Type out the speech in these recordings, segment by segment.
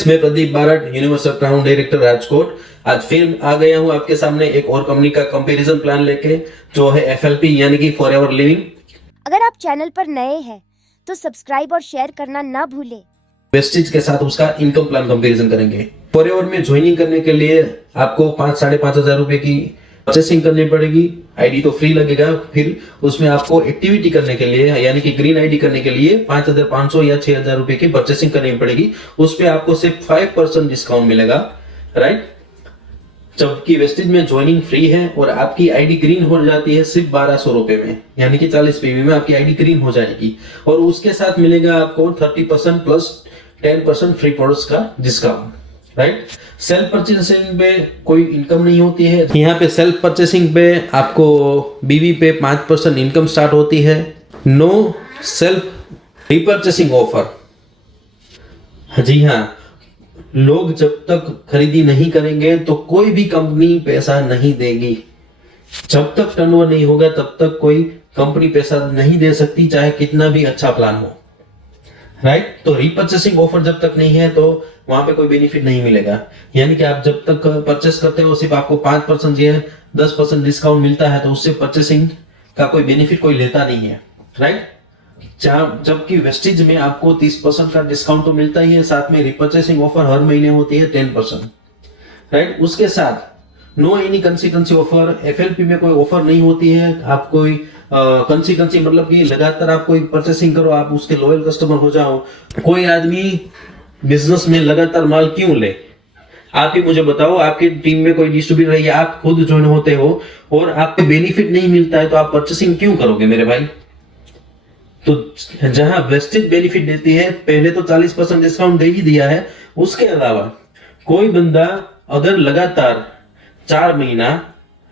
Friends, मैं Pradeep Barot, universal crown director Rajkot. आज फिर आ गया हूं आपके सामने एक और कंपनी का कंपैरिजन प्लान लेके, जो है एफएलपी यानी कि फॉर एवर लिविंग। अगर आप चैनल पर नए हैं तो सब्सक्राइब और शेयर करना ना भूलें। वेस्टेज के साथ उसका इनकम प्लान कंपैरिजन करेंगे। फॉर एवर में ज्वाइनिंग करने के लिए आपको 5,500 रुपए की परचेसिंग करनी पड़ेगी। आईडी तो फ्री लगेगा। फिर उसमें आपको एक्टिविटी करने के लिए यानी कि ग्रीन आईडी करने के लिए 5,500 या 6,000 रुपए की परचेसिंग करनी पड़ेगी। उस पे आपको सिर्फ 5% डिस्काउंट मिलेगा, राइट। जबकि वेस्टेज में ज्वाइनिंग फ्री है और आपकी आईडी ग्रीन हो जाती है सिर्फ 1,200 रुपए में, यानी कि 40 पीवी में आपकी आईडी ग्रीन हो जाएगी। और उसके साथ मिलेगा आपको 30% प्लस 10% फ्री प्रोडक्ट्स का डिस्काउंट, राइट। सेल्फ परचेसिंग पे कोई इनकम नहीं होती है। यहाँ पे सेल्फ परचेसिंग पे आपको बीवी पे 5% इनकम स्टार्ट होती है। No self repurchasing offer. जी हाँ, लोग जब तक खरीदी नहीं करेंगे तो कोई भी कंपनी पैसा नहीं देगी। जब तक टर्नओवर नहीं होगा तब तक कोई कंपनी पैसा नहीं दे सकती, चाहे कितना भी अच्छा प्लान हो, राइट। तो रीपर्चेसिंग ऑफर जब तक नहीं है तो वहां पे कोई बेनिफिट नहीं मिलेगा। यानी कि आप जब तक परचेस करते हो सिर्फ आपको 5% या 10% डिस्काउंट मिलता है, तो उससे परचेसिंग का कोई बेनिफिट कोई लेता नहीं है, राइट। जबकि वेस्टेज में आपको 30% का डिस्काउंट तो मिलता ही है, साथ में रिपर्चेसिंग ऑफर हर महीने होती है 10%, राइट। उसके साथ no any consistency offer. FLP में कोई ऑफर नहीं होती है। आप कोई कंसिस्टेंसी मतलब कि लगातार आप कोई परचेसिंग करो, आप उसके लॉयल कस्टमर हो जाओ। कोई आदमी बिजनेस में लगातार माल क्यों ले? आप ही मुझे बताओ। आपकी टीम में कोई डिस्ट्रीब्यूटर है या आप खुद ज्वाइन होते हो और आपको बेनिफिट नहीं मिलता है, तो आप परचेसिंग क्यों करोगे मेरे भाई? तो जहां वेस्टेज बेनिफिट देती है, पहले तो 40% डिस्काउंट दे ही दिया है। उसके अलावा कोई बंदा अगर लगातार 4 महीना,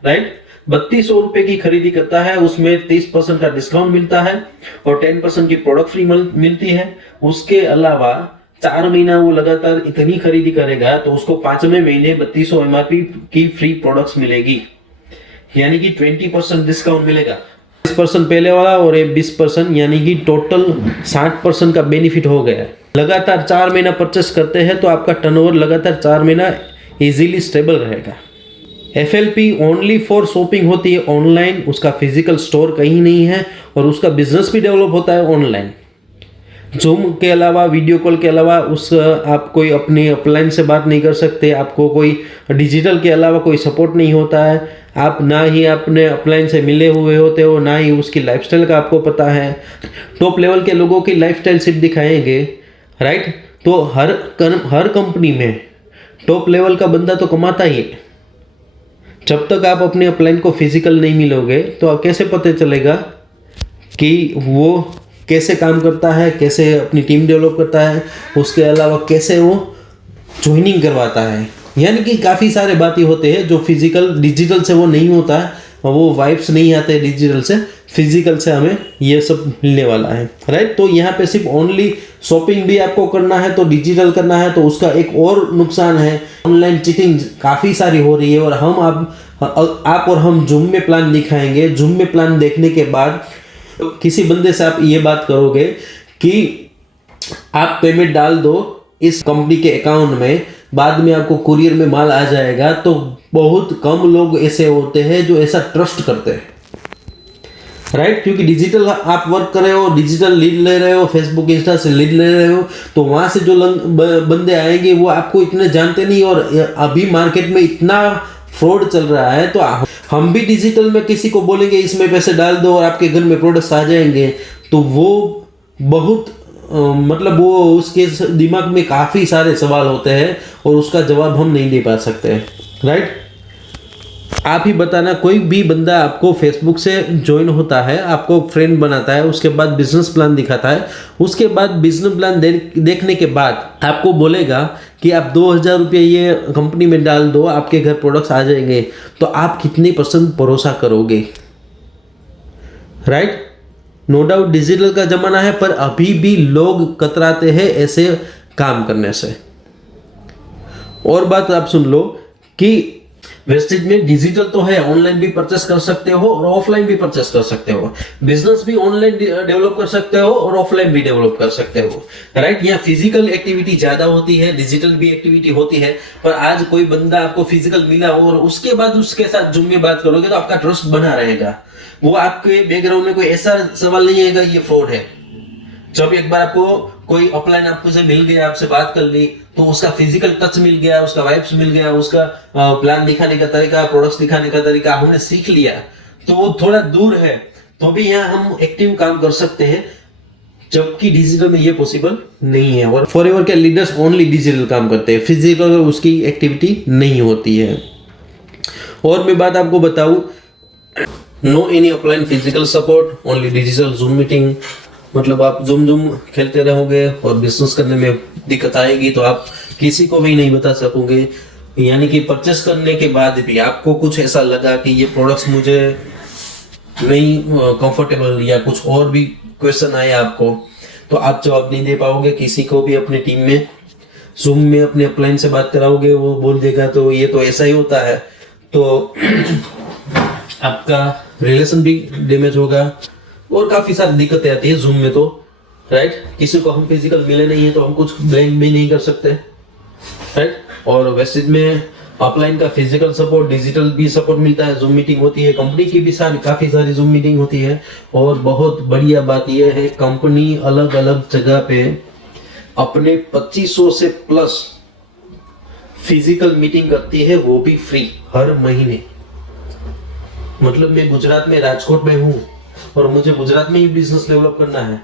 राइट, 3,200 रुपए की खरीदी करता है, उसमें 30% का डिस्काउंट मिलता है और 10% की प्रोडक्ट फ्री मिलती है। उसके अलावा 4 महीना वो लगातार इतनी खरीदी करेगा तो उसको 5वें महीने 3,200 एमआरपी की फ्री प्रोडक्ट्स मिलेगी, यानी कि 20% डिस्काउंट मिलेगा। 20% पहले वाला और 20%, यानी कि टोटल 60% का बेनिफिट हो गया। लगातार 4 महीना परचेस करते हैं तो आपका टर्नओवर लगातार 4 महीना इजीली स्टेबल रहेगा। एफएलपी ओनली फॉर शॉपिंग होती है ऑनलाइन, उसका फिजिकल स्टोर कहीं नहीं है और उसका बिजनेस भी डेवलप होता है ऑनलाइन। जूम के अलावा, वीडियो कॉल के अलावा आप कोई अपनी अपलाइन से बात नहीं कर सकते। आपको कोई डिजिटल के अलावा कोई सपोर्ट नहीं होता है। आप ना ही अपने अपलाइन से मिले हुए होते हो, ना ही उसकी लाइफस्टाइल का आपको पता है। टॉप लेवल के लोगों की लाइफस्टाइल सिर्फ दिखाएंगे, राइट। तो हर कंपनी में टॉप लेवल का बंदा तो कमाता ही है। जब तक आप अपने अपलाइन को फिजिकल नहीं मिलोगे तो कैसे पता चलेगा कि वो कैसे काम करता है, कैसे अपनी टीम डेवलप करता है, उसके अलावा कैसे वो ज्वाइनिंग करवाता है। यानी कि काफ़ी सारे बातें होते हैं जो फिजिकल डिजिटल से वो नहीं होता है, वो वाइब्स नहीं आते डिजिटल से। फिजिकल से हमें ये सब मिलने वाला है, राइट। तो यहाँ पे सिर्फ ओनली शॉपिंग भी आपको करना है तो डिजिटल करना है, तो उसका एक और नुकसान है, ऑनलाइन चीटिंग काफ़ी सारी हो रही है। और आप और हम जूम में प्लान दिखाएंगे। जूम में प्लान देखने के बाद किसी बंदे से आप ये बात करोगे कि आप पेमेंट डाल दो इस कंपनी के अकाउंट में, बाद में आपको कुरियर में माल आ जाएगा, तो बहुत कम लोग ऐसे होते हैं जो ऐसा ट्रस्ट करते हैं, राइट। क्योंकि डिजिटल आप वर्क कर रहे हो, डिजिटल लीड ले रहे हो, फेसबुक इंस्टा से लीड ले रहे हो, तो वहां से जो बंदे आएंगे वो आपको इतने जानते नहीं। और अभी मार्केट में इतना फ्रॉड चल रहा है, तो हम भी डिजिटल में किसी को बोलेंगे इसमें पैसे डाल दो और आपके घर में प्रोडक्ट्स आ जाएंगे, तो वो बहुत मतलब वो उसके दिमाग में काफ़ी सारे सवाल होते हैं और उसका जवाब हम नहीं दे पा सकते, राइट। आप ही बताना, कोई भी बंदा आपको फेसबुक से ज्वाइन होता है, आपको फ्रेंड बनाता है, उसके बाद बिजनेस प्लान दिखाता है, उसके बाद बिजनेस प्लान देखने के बाद आपको बोलेगा कि आप 2,000 रुपये ये कंपनी में डाल दो, आपके घर प्रोडक्ट्स आ जाएंगे, तो आप कितनी % भरोसा करोगे, राइट। नो डाउट डिजिटल का जमाना है, पर अभी भी लोग कतराते हैं ऐसे काम करने से। और बात आप सुन लो कि वेस्टेज में डिजिटल तो है, ऑनलाइन भी परचेस कर सकते हो और ऑफलाइन भी परचेस कर सकते हो। बिजनेस भी ऑनलाइन डेवलप कर सकते हो और ऑफलाइन भी डेवलप कर सकते हो, राइट। यहाँ फिजिकल एक्टिविटी ज्यादा होती है, डिजिटल भी एक्टिविटी होती है। पर आज कोई बंदा आपको फिजिकल मिला और उसके बाद उसके साथ जूम में बात करोगे तो आपका ट्रस्ट बना रहेगा। वो आपके बैकग्राउंड में कोई ऐसा सवाल नहीं आएगा ये फ्रॉड है। जब एक बार आपको कोई ऑफलाइन आपको से मिल गया, आपसे बात कर ली, तो उसका फिजिकल टच मिल गया, उसका वाइब्स मिल गया, उसका प्लान दिखाने का तरीका, प्रोडक्ट्स दिखाने का तरीका हमने सीख लिया, तो वो थोड़ा दूर है तो भी यहाँ हम एक्टिव काम कर सकते हैं, जबकि डिजिटल में ये पॉसिबल नहीं है। और फॉरएवर के लीडर्स ओनली डिजिटल काम करते हैं, फिजिकल उसकी एक्टिविटी नहीं होती है। और मैं बात आपको बताऊं, no any offline physical support, only digital Zoom meeting. मतलब आप जूम खेलते रहोगे और बिजनेस करने में दिक्कत आएगी तो आप किसी को भी नहीं बता सकोगे। यानी कि परचेस करने के बाद भी आपको कुछ ऐसा लगा कि ये प्रोडक्ट्स मुझे नहीं कंफर्टेबल, या कुछ और भी क्वेश्चन आए आपको, तो आप जवाब नहीं दे पाओगे किसी को भी। अपनी टीम में जूम में अपने अपलाइन से बात कराओगे, वो बोल देगा तो ये तो ऐसा ही होता है, तो आपका रिलेशन भी डैमेज होगा और काफी सारी दिक्कतें आती है जूम में तो, राइट। किसी को हम फिजिकल मिले नहीं है तो हम कुछ ब्लेम भी नहीं कर सकते, राइट। और वेस्टेज में ऑफलाइन का फिजिकल सपोर्ट, डिजिटल भी सपोर्ट मिलता है, जूम मीटिंग होती है, कंपनी की भी काफी सारी जूम मीटिंग होती है। और बहुत बढ़िया बात यह है, कंपनी अलग अलग जगह पे अपने 2500 से प्लस फिजिकल मीटिंग करती है, वो भी फ्री हर महीने। मतलब मैं गुजरात में राजकोट में हूँ और मुझे गुजरात में ही बिजनेस डेवलप करना है,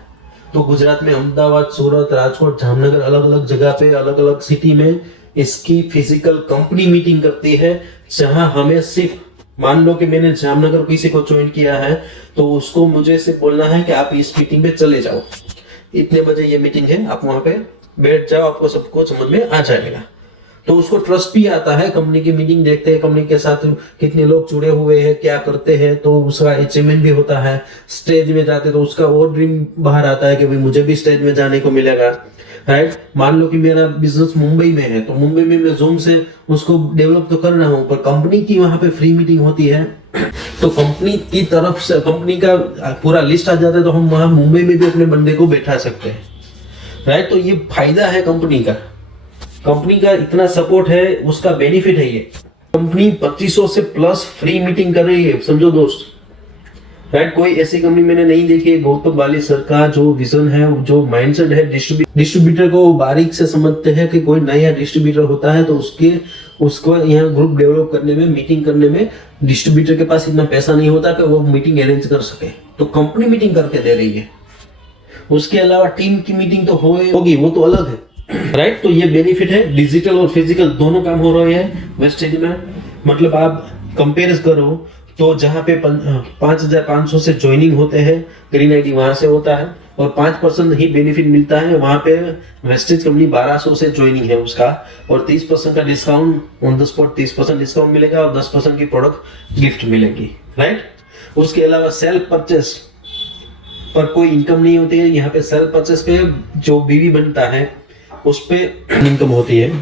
तो गुजरात में अहमदाबाद, सूरत, राजकोट, जामनगर, अलग अलग जगह पे, अलग अलग सिटी में इसकी फिजिकल कंपनी मीटिंग करती है, जहां हमें सिर्फ, मान लो कि मैंने जामनगर किसी को ज्वाइन किया है तो उसको मुझे सिर्फ बोलना है कि आप इस मीटिंग में चले जाओ, इतने बजे ये मीटिंग है, आप वहां पे बैठ जाओ, आपको सब कुछ समझ में आ जाएगा। तो उसको ट्रस्ट भी आता है, कंपनी की मीटिंग देखते हैं, कंपनी के साथ कितने लोग जुड़े हुए हैं, क्या करते हैं, तो उसका अचीवमेंट भी होता है। स्टेज में जाते तो उसका और ड्रीम बाहर आता है कि भाई मुझे भी स्टेज में जाने को मिलेगा, राइट। मान लो कि मेरा बिजनेस मुंबई में है, तो मुंबई में मैं जूम से उसको डेवलप तो कर रहा हूँ, पर कंपनी की वहां पे फ्री मीटिंग होती है, तो कंपनी की तरफ से कंपनी का पूरा लिस्ट आ जाता है, तो हम वहां मुंबई में भी अपने बंदे को बैठा सकते हैं, राइट। तो ये फायदा है कंपनी का, कंपनी का इतना सपोर्ट है, उसका बेनिफिट है ये। कंपनी 2500 से प्लस फ्री मीटिंग कर रही है, समझो दोस्त, राइट। कोई ऐसी कंपनी मैंने नहीं देखी है। गौतम बाली सर का जो विजन है, जो माइंडसेट है, डिस्ट्रीब्यूटर को बारीक से समझते हैं कि कोई नया डिस्ट्रीब्यूटर होता है तो उसको यहाँ ग्रुप डेवलप करने में, मीटिंग करने में, डिस्ट्रीब्यूटर के पास इतना पैसा नहीं होता कि वो मीटिंग अरेंज कर सके, तो कंपनी मीटिंग करके दे रही है। उसके अलावा टीम की मीटिंग तो होगी, वो तो अलग है, राइट। तो ये बेनिफिट है, डिजिटल और फिजिकल दोनों काम हो रहे हैं वेस्टेज में। मतलब आप कंपेयर करो तो जहाँ पे 5500 से ज्वाइनिंग होते हैं, ग्रीन आईडी वहां से होता है और 5% ही बेनिफिट मिलता है, वहां पे वेस्टेज कंपनी 1200 से ज्वाइनिंग है उसका, और 30% का discount on the spot, 30% discount मिलेगा और 10% की प्रोडक्ट गिफ्ट मिलेगी, राइट। उसके अलावा सेल्फ परचेस पर कोई इनकम नहीं होती है, यहाँ पे सेल्फ परचेस पे जो बीवी बनता है उस पे इनकम होती है।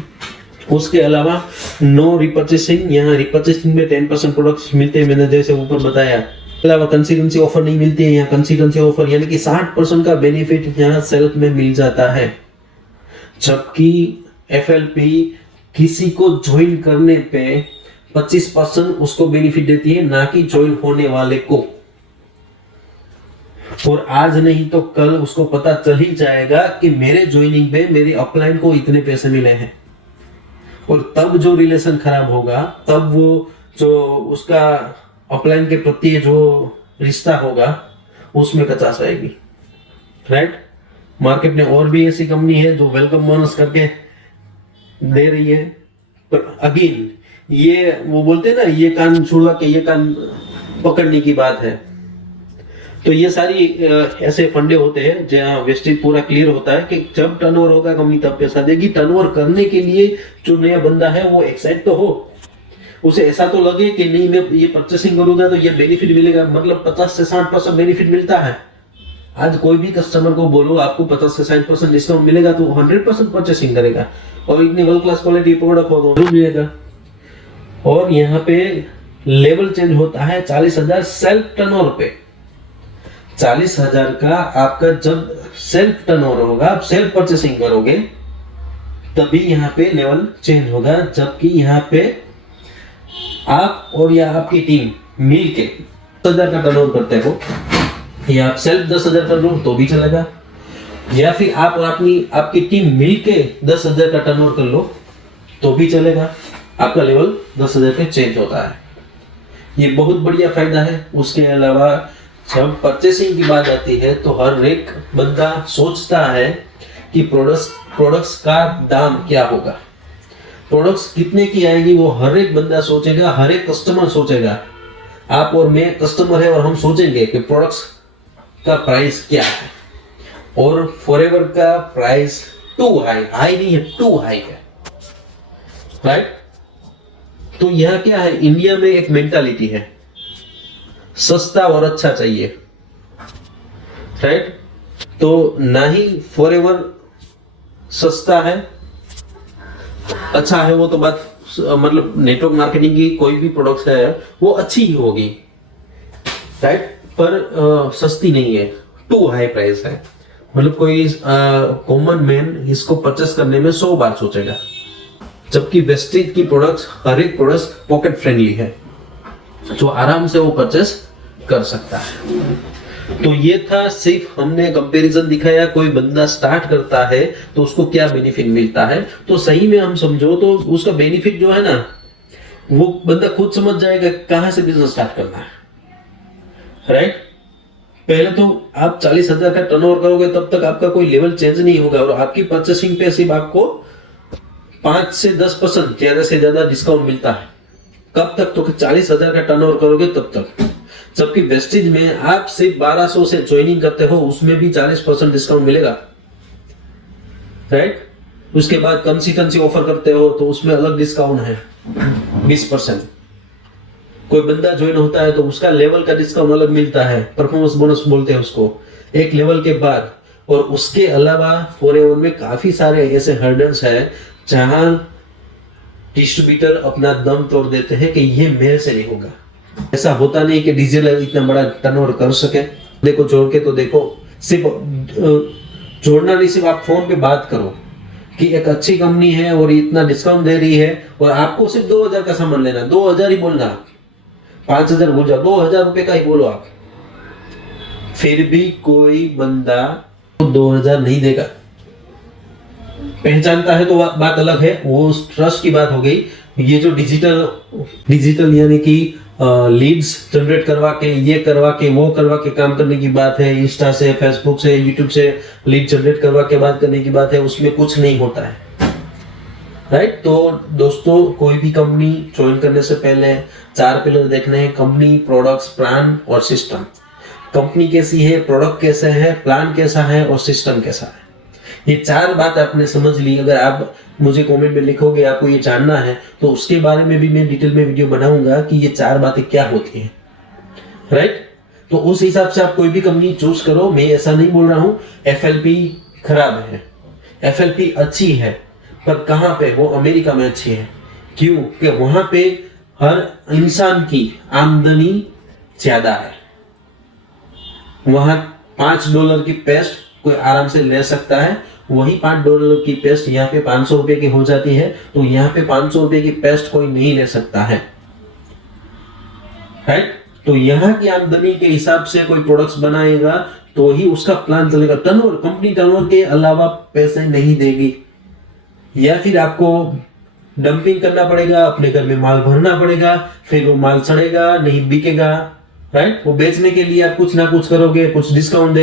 उसके अलावा नो रिपर्चेसिंग, यहाँ रिपर्चेसिंग में 10% प्रोडक्ट्स मिलते हैं, मैंने जैसे ऊपर बताया। अलावा कंसिस्टेंसी ऑफर नहीं मिलती है, यहाँ कंसिस्टेंसी ऑफर यानी कि 60% का बेनिफिट यहाँ सेल्फ में मिल जाता है, जबकि FLP किसी को ज्वाइन करने पे 25% उसको बेनिफिट देती है, ना कि ज्वाइन होने वाले को। और आज नहीं तो कल उसको पता चल ही जाएगा कि मेरे ज्वाइनिंग पे मेरी अपलाइन को इतने पैसे मिले हैं, और तब जो रिलेशन खराब होगा, तब वो जो उसका अपलाइन के प्रति जो रिश्ता होगा उसमें कचास आएगी, राइट। मार्केट में और भी ऐसी कंपनी है जो वेलकम बोनस करके दे रही है, पर अगेन ये वो बोलते हैं ना, ये कान छुड़वा के ये कान पकड़ने की बात है। तो ये सारी ऐसे फंडे होते हैं जहाँ वेस्टेज पूरा क्लियर होता है कि जब टर्नओवर होगा कंपनी तब पैसा देगी। टर्नओवर करने के लिए जो नया बंदा है वो एक्साइट तो हो, उसे ऐसा तो लगे कि नहीं मैं ये परचेसिंग करूंगा तो ये बेनिफिट मिलेगा, मतलब 50 से 60% बेनिफिट मिलता है। आज कोई भी कस्टमर को बोलो आपको 50 से 60% डिस्काउंट मिलेगा तो 100% परचेसिंग करेगा, और इतनी वर्ल्ड क्लास क्वालिटी प्रोडक्ट हो तो मिलेगा। और यहाँ पे लेवल चेंज होता है 40,000 सेल्फ टर्नओवर पे। 40,000 का आपका जब सेल्फ टर्नओवर होगा, आप सेल्फ परचेसिंग करोगे, तभी यहाँ पे लेवल चेंज होगा। जबकि यहाँ पे आप और या आपकी टीम मिलके 10,000 का टर्नओवर करते हो, या आप सेल्फ 10,000 कर लो तो भी चलेगा, या फिर आप और आपकी टीम मिलके 10,000 का टर्नओवर कर लो तो भी चलेगा। आपका लेवल 10,000 पे चेंज होता है। ये बहुत बढ़िया फायदा है। उसके अलावा जब परचेसिंग की बात आती है तो हर एक बंदा सोचता है कि प्रोडक्ट्स का दाम क्या होगा, प्रोडक्ट्स कितने की आएगी, वो हर एक बंदा सोचेगा, हर एक कस्टमर सोचेगा। आप और मैं कस्टमर है और हम सोचेंगे कि प्रोडक्ट्स का प्राइस क्या है। और फॉरएवर का प्राइस टू हाई नहीं है, टू हाई है, राइट। तो यह क्या है, इंडिया में एक मेंटालिटी है, सस्ता और अच्छा चाहिए, राइट। तो ना ही फॉरएवर सस्ता है, अच्छा है, वो तो बात मतलब नेटवर्क मार्केटिंग की कोई भी प्रोडक्ट है वो अच्छी ही होगी, राइट, पर सस्ती नहीं है, टू हाई प्राइस है। मतलब कोई कॉमन मैन इसको परचेस करने में 100 बार सोचेगा। जबकि वेस्टेज की प्रोडक्ट्स, हर एक प्रोडक्ट पॉकेट फ्रेंडली है, जो आराम से वो परचेस कर सकता है। तो ये था, सिर्फ हमने कंपैरिजन दिखाया। कोई बंदा स्टार्ट करता है तो उसको क्या बेनिफिट मिलता है, तो सही में हम समझो तो उसका बेनिफिट जो है ना, वो बंदा खुद समझ जाएगा कहां से बिजनेस स्टार्ट करना है, राइट। पहले तो आप 40,000 का टर्नओवर करोगे तब तक आपका कोई लेवल चेंज नहीं होगा, और आपकी परचेसिंग पे सिर्फ आपको 5 से 10% ज्यादा से ज्यादा डिस्काउंट मिलता है। कब तक, तो 40,000 का टर्नओवर करोगे तब तक। जबकि वेस्टेज में आप सिर्फ 1200 से ज्वाइनिंग करते हो, उसमें भी 40% डिस्काउंट मिलेगा, राइट। उसके बाद कंसिस्टेंसी ऑफर करते हो तो उसमें अलग डिस्काउंट है 20%। कोई बंदा ज्वाइन होता है तो उसका लेवल का डिस्काउंट अलग मिलता है, परफॉर्मेंस बोनस बोलते हैं उसको, एक लेवल के बाद। और उसके अलावा फॉरएवर में काफी सारे ऐसे हर्डल्स है जहां डिस्ट्रीब्यूटर अपना दम तोड़ देते हैं कि ये मेरे से नहीं होगा। ऐसा होता नहीं कि डीजल इतना बड़ा टर्नओवर कर सके। देखो जोड़ के तो देखो, सिर्फ जोड़ना नहीं, सिर्फ आप फोन पे बात करो कि एक अच्छी कंपनी है और इतना डिस्काउंट दे रही है, और आपको सिर्फ 2,000 का सामान लेना, 2,000 ही बोलना, 5,000 बोल जाओ, 2,000 रुपए का ही बोलो आप, फिर भी कोई बंदा 2,000 नहीं देगा। पहचानता है तो बात अलग है, वो ट्रस्ट की बात हो गई। ये जो डिजिटल यानी कि लीड्स जनरेट करवा के, ये करवा के, वो करवा के काम करने की बात है, इंस्टा से, फेसबुक से, यूट्यूब से लीड जनरेट करवा के बात करने की बात है, उसमें कुछ नहीं होता है, राइट। तो दोस्तों, कोई भी कंपनी ज्वाइन करने से पहले 4 पिलर देखने हैं: कंपनी, प्रोडक्ट्स, प्लान और सिस्टम। कंपनी कैसी है, प्रोडक्ट कैसे है, प्लान कैसा है और सिस्टम कैसा है, ये 4 बात आपने समझ ली। अगर आप मुझे कमेंट में लिखोगे आपको ये जानना है, तो उसके बारे में भी मैं डिटेल में वीडियो बनाऊंगा कि ये 4 बातें क्या होती हैं, राइट। तो उस हिसाब से आप कोई भी कंपनी चूज करो। मैं ऐसा नहीं बोल रहा हूं FLP खराब है, FLP अच्छी है, पर कहां पे, वो अमेरिका में अच्छी है। क्यों? कि वहां पे हर इंसान की आमदनी ज्यादा है। वहां $5 की पेस्ट कोई आराम से ले सकता है, वही $5 की पेस्ट यहाँ पे 500 रुपए की हो जाती है। तो यहाँ पे 500 रुपए की पेस्ट कोई नहीं ले सकता है, राइट। तो यहाँ की आमदनी के हिसाब से कोई प्रोडक्ट्स बनाएगा तो ही उसका प्लान चलेगा। टर्नओवर, कंपनी टर्नओवर के अलावा पैसे नहीं देगी, या फिर आपको डंपिंग करना पड़ेगा, अपने घर में माल भरना पड़ेगा, फिर वो माल सड़ेगा, नहीं बिकेगा, राइट। वो बेचने के लिए आप कुछ ना कुछ करोगे, कुछ डिस्काउंट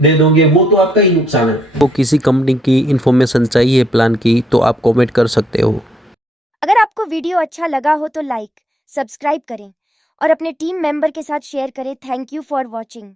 दे दोगे, वो तो आपका ही नुकसान है। आपको किसी कंपनी की इंफॉर्मेशन चाहिए प्लान की, तो आप कमेंट कर सकते हो। अगर आपको वीडियो अच्छा लगा हो तो लाइक, सब्सक्राइब करें और अपने टीम मेंबर के साथ शेयर करें। Thank you for watching.